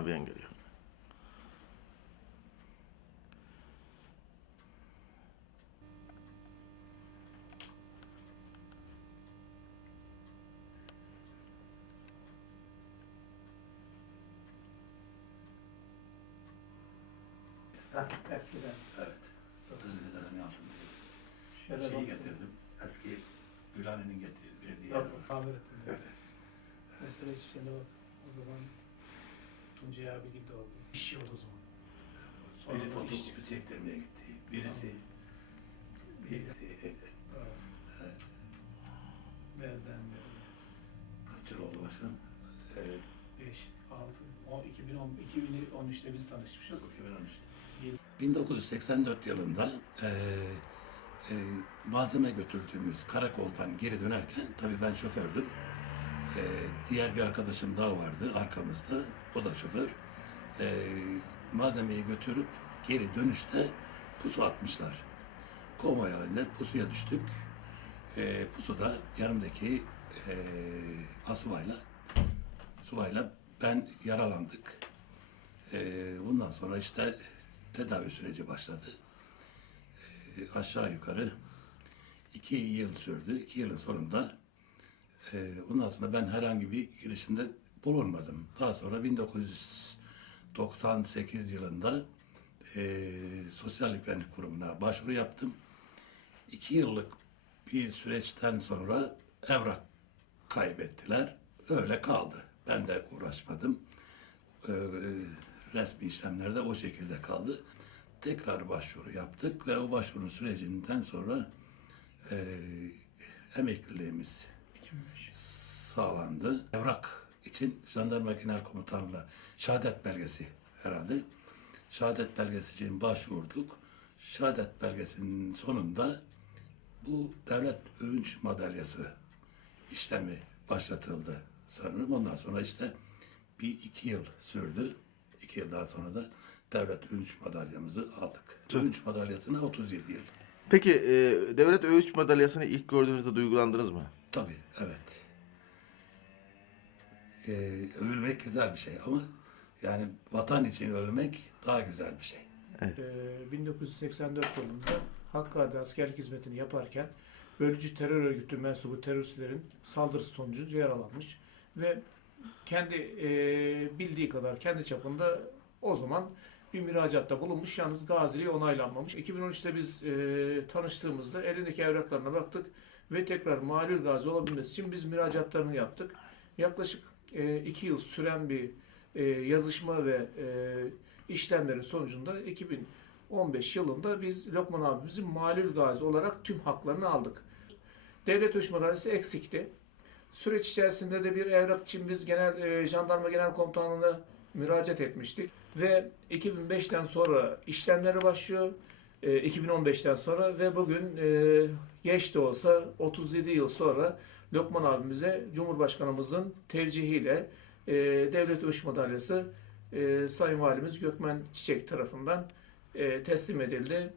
aklıma bir an geliyor. Eskiden. Evet. Özelliklerin altındaydı. Şöyle Şeyi getirdim. Eski Gülhane'nin getirdiği, verdiği yer var. tamir ettim. Öyle. Mesela içinde bak. O zaman Tuncay abi gibi oldu. İş yok o zaman. Sonra Biri bu fotokopi çektirmeye gitti. Birisi bir. Nereden nereye? kaç yıl oldu başkanım? Evet. 5, 6, 10, 2010, 2013'te biz tanışmışız. 2013'te. 1984 yılında e, e, malzeme götürdüğümüz karakoldan geri dönerken tabii ben şofördüm. E, diğer bir arkadaşım daha vardı arkamızda. O da şoför. E, malzemeyi götürüp geri dönüşte pusu atmışlar. Konvoy halinde pusuya düştük. E, pusuda yanımdaki e, asubayla subayla ben yaralandık. Ee, bundan sonra işte tedavi süreci başladı. Ee, aşağı yukarı iki yıl sürdü. İki yılın sonunda e, ondan sonra ben herhangi bir girişimde bulunmadım. Daha sonra 1998 yılında e, Sosyal Güvenlik Kurumu'na başvuru yaptım. İki yıllık bir süreçten sonra evrak kaybettiler. Öyle kaldı. Ben de uğraşmadım. Ee, resmi işlemlerde o şekilde kaldı. Tekrar başvuru yaptık ve o başvurun sürecinden sonra e, emekliliğimiz 2005. sağlandı. Evrak için Jandarma Genel Komutanlığı'na şehadet belgesi herhalde. Şehadet belgesi için başvurduk. Şehadet belgesinin sonunda bu devlet övünç madalyası işlemi başlatıldı sanırım. Ondan sonra işte bir iki yıl sürdü. İki yıldan sonra da devlet övünç madalyamızı aldık. Övünç madalyasına 37 yıl. Peki e, devlet övünç madalyasını ilk gördüğünüzde duygulandınız mı? Tabii, evet. Ee, ölmek güzel bir şey ama yani vatan için ölmek daha güzel bir şey. Ee, 1984 yılında Hakkari'de askerlik hizmetini yaparken bölücü terör örgütü mensubu teröristlerin saldırısı sonucu yaralanmış ve kendi e, bildiği kadar kendi çapında o zaman bir müracaatta bulunmuş. Yalnız gaziliği onaylanmamış. 2013'te biz e, tanıştığımızda elindeki evraklarına baktık ve tekrar malul gazi olabilmesi için biz müracaatlarını yaptık. Yaklaşık e, iki yıl süren bir e, yazışma ve e, işlemlerin sonucunda 2015 yılında biz Lokman abimizin malul gazi olarak tüm haklarını aldık. Devlet Öş Madalyası eksikti. Süreç içerisinde de bir evrak için biz genel e, jandarma genel komutanlığına müracaat etmiştik ve 2005'ten sonra işlemleri başlıyor. E, 2015'ten sonra ve bugün e, geç de olsa 37 yıl sonra Lokman abimize Cumhurbaşkanımızın tevcihiyle e, Devlet Öş Madalyası e, Sayın Valimiz Gökmen Çiçek tarafından teslim edildi.